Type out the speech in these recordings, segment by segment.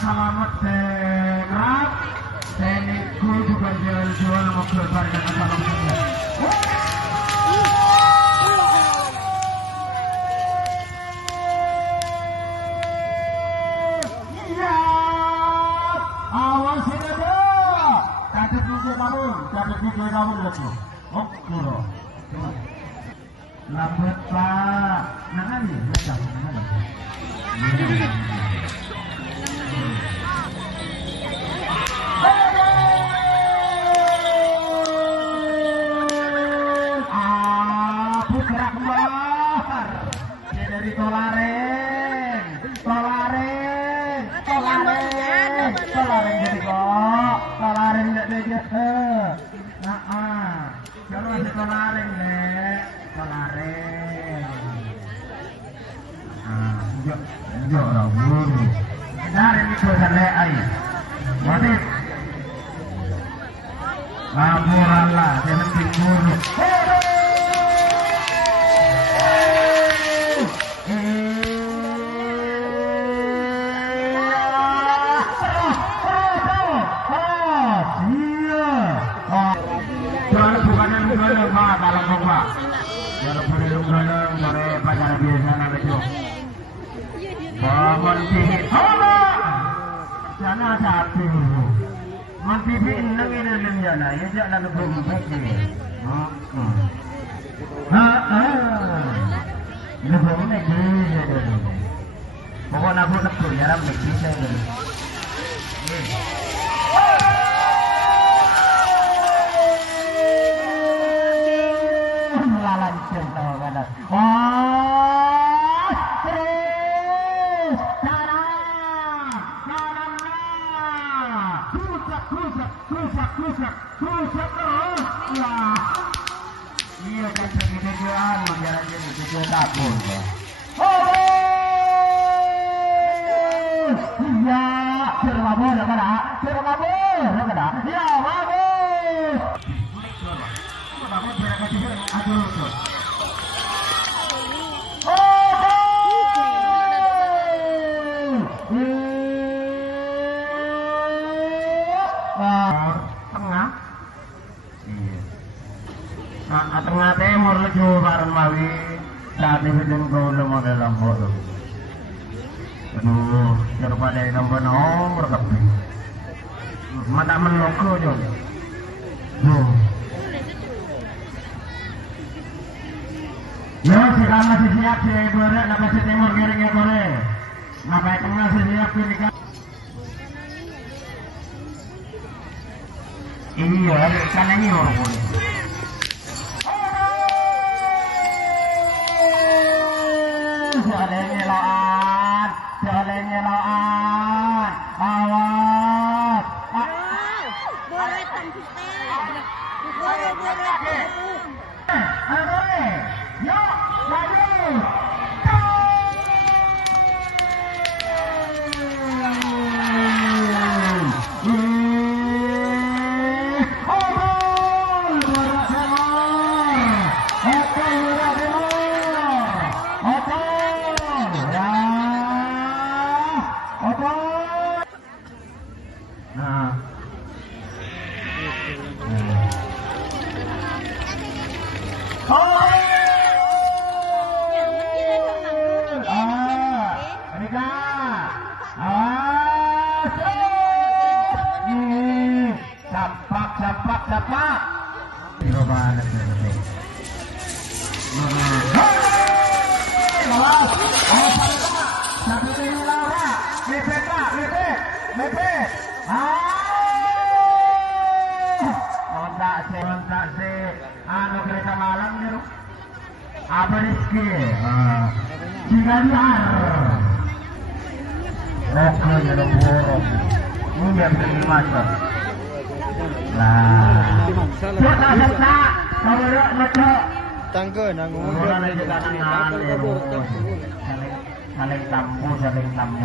salamat terat teniku juga jual mobil barang salamatnya. Iya, awas ini deh. Tadi video kamu lagi. Oke, lambat pak. Nanti macam mana? Gerak kembar dari Tolareng jadi kok Tolareng jadi kalau si Tolareng deh Tolareng jok rawur dari itu sampai air waduh laporan lah jangan timbul. Sana satu, masih bintang ini jana, ya jangan lupa begini. Lupa begini. Pokoknya aku nak berjalan begini. Lalan cinta kan? Iya kan segini-ginian menjalan jadi kecil dapur. Iya, terlabur ada, ya bagus. Tengah timur leju bareng mawi saat ini belum kau lemah dalam bodoh. Aduh, daripada nombor nomor tapi mata menloko juga. Yo, sekarang masih siap si berat, nak si timur kiringnya boleh. Ngapai tengah si siap pilih. Iya, kan ini orang boleh. Jalannya loan, awas. Yuk, maju. Sapak. Kontak se anu kereta malam ni apa rezeki Cigandar oke jadi borong ini yang beri macam lah serta kalau nak tangga nanggung saling tambu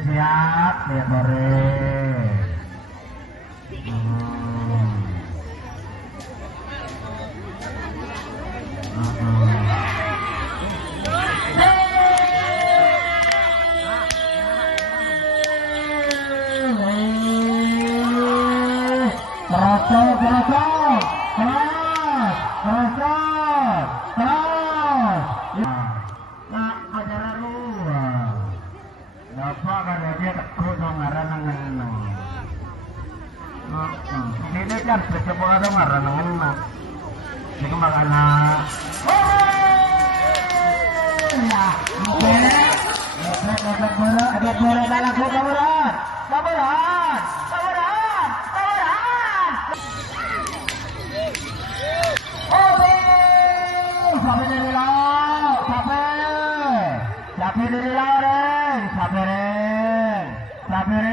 siap ya bare Ini kan bercoba ada marah nang ini kembang anak. Ada bola dalam kameran. Sampai dari laut, sampai dari laut, sampai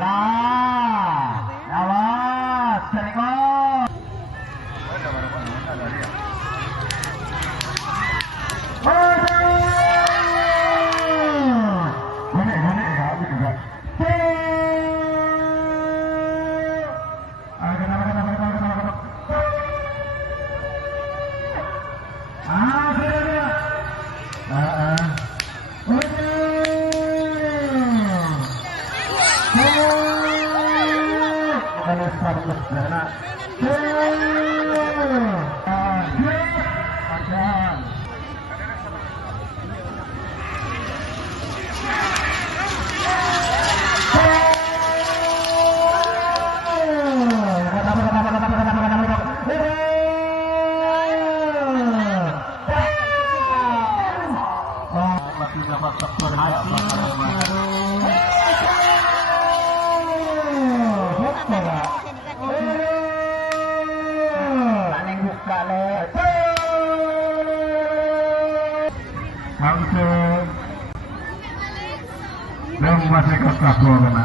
lah, awas, selingkuh. Masih ke kabel kena.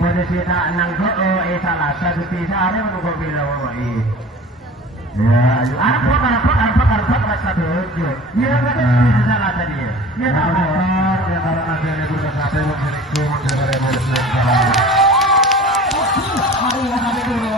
posisi tak nang go salah satu bisa ada menunggu bila wawai. Ya, arep rasa dojo. Ya kan salah tadi ya. Ya karena ada juga sampai memberiku dari mulai. Mari ya sampai dulu.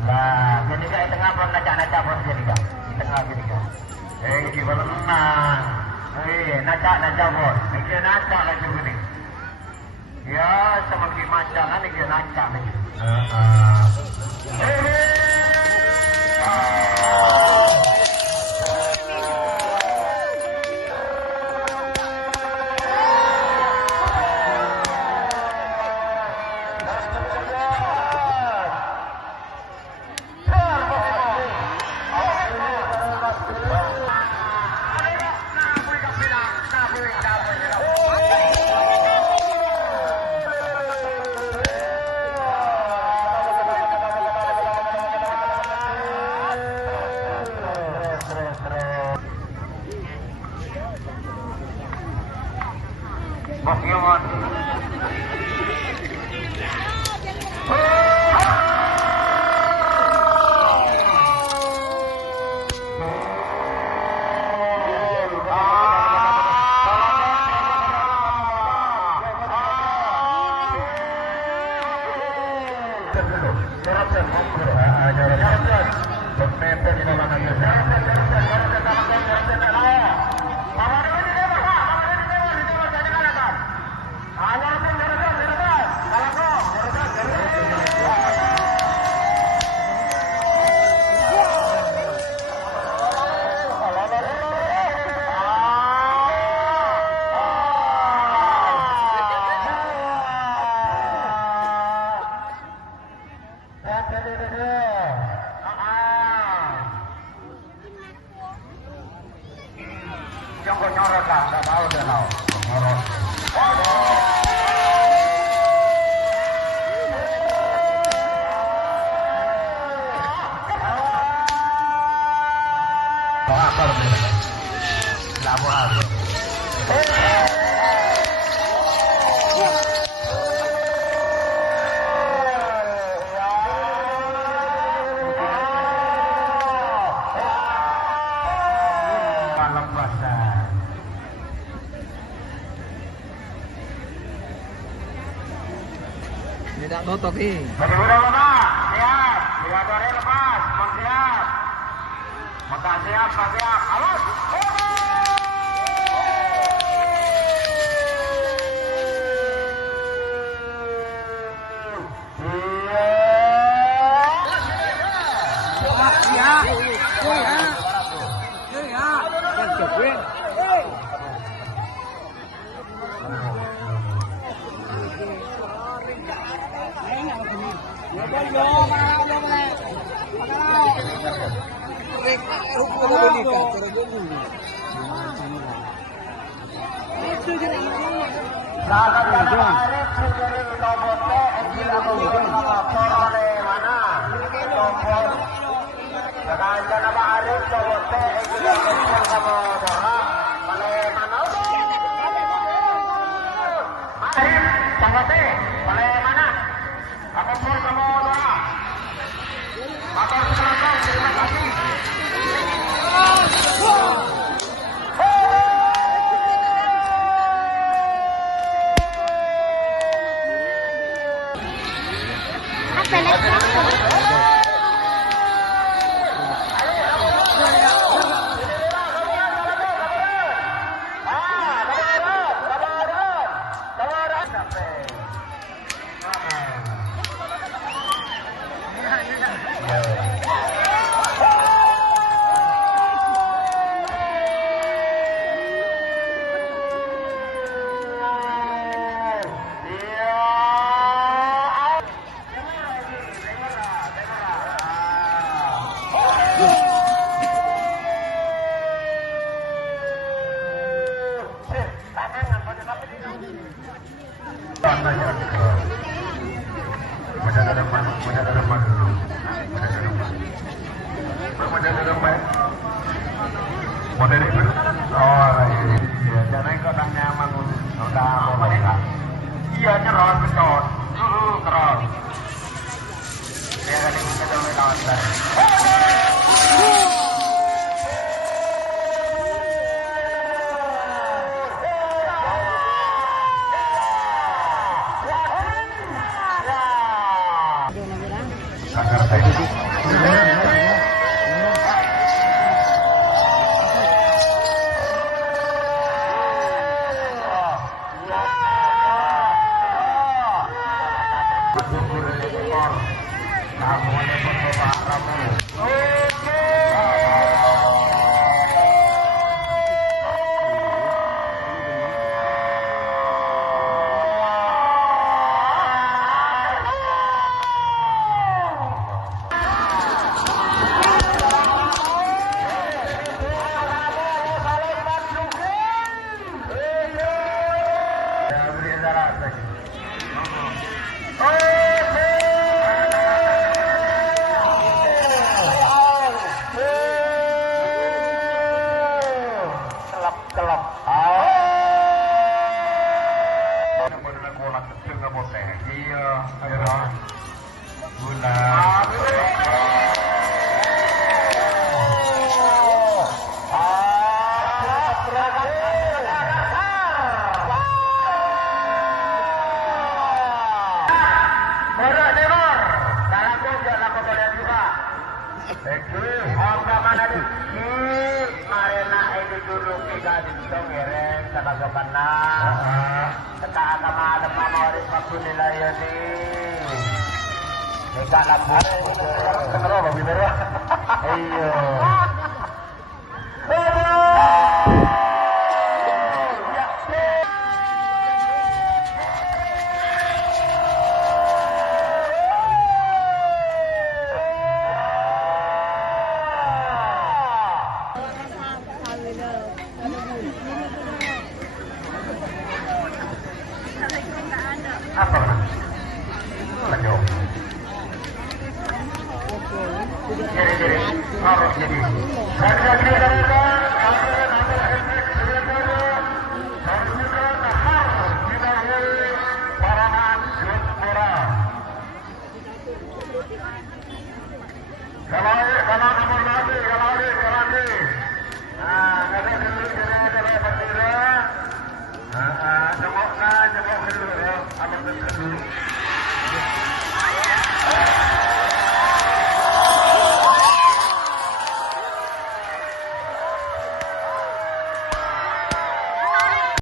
Nah, jadi di tengah pun nacak pun jadi kan, di tengah jadi kan. Ini baru menang. Nacak pun, ini nacak lagi begini. Ya, semakin macam kan ini nacak lagi. Pokemon. Jangan nyorot lah, nggak mau dia mau nyorot. Apa lebih? Lamu apa? Tidak totok ini. Udah lepas, siap. Siap dari lepas, siap. Maka siap, awas. Iya nyerot betul, terus. Dia kan ikut oleh kawan. Nah,